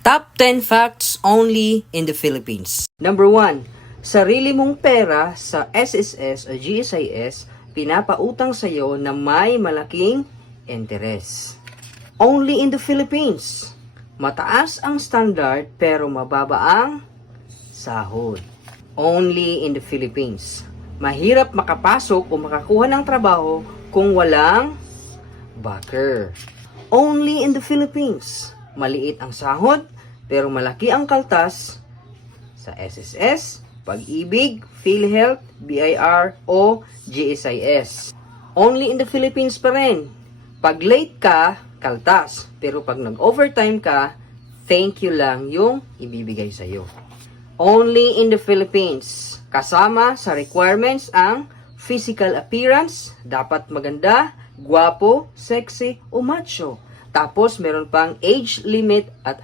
Top 10 facts only in the Philippines. Number 1. Sarili mong pera sa SSS o GSIS, pinapautang sa iyo na may malaking interes. Only in the Philippines. Mataas ang standard pero mababa ang sahod. Only in the Philippines. Mahirap makapasok o makakuha ng trabaho kung walang backer. Only in the Philippines. Maliit ang sahod pero malaki ang kaltas sa SSS, Pag-ibig, PhilHealth, BIR o GSIS. Only in the Philippines pa rin. Pag late ka, kaltas. Pero pag nag-overtime ka, thank you lang yung ibibigay sa'yo. Only in the Philippines. Kasama sa requirements ang physical appearance, dapat maganda, guwapo, sexy o macho. Tapos meron pang age limit at